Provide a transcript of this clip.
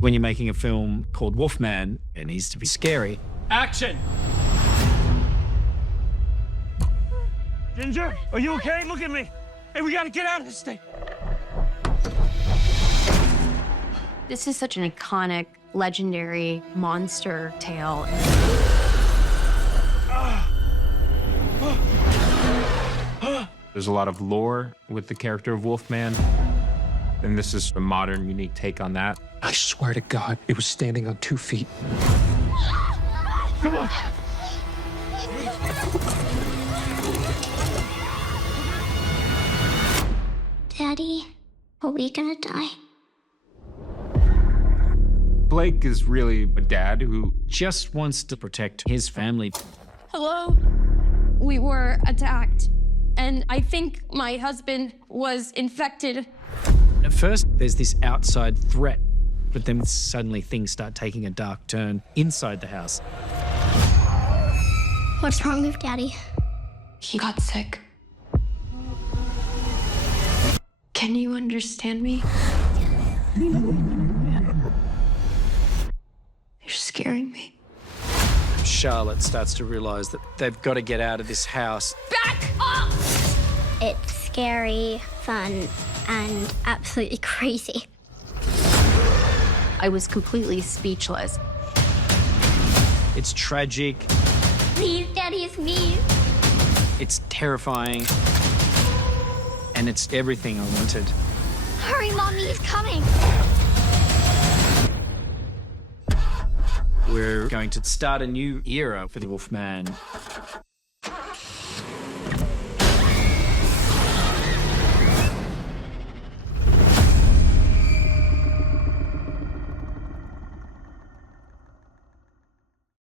When you're making a film called Wolfman, it needs to be scary. Action! Ginger, are you okay? Look at me. Hey, we gotta get out of this thing. This is such an iconic, legendary monster tale. There's a lot of lore with the character of Wolfman, and this is a modern, unique take on that. I swear to God, it was standing on 2 feet. Come on. Daddy, are we gonna die? Blake is really a dad who Just wants to protect his family. Hello? We were attacked, and I think my husband was infected. At first, there's this outside threat, but then suddenly things start taking a dark turn inside the house. What's wrong with Daddy? He got sick. Can you understand me? You're scaring me. Charlotte starts to realize that they've got to get out of this house. Back up! It's scary, fun, and absolutely crazy. I was completely speechless. It's tragic, Please, Daddy, it's me. it's terrifying, and it's everything I wanted. Hurry, Mommy, he's coming. We're going to start a new era for the Wolfman.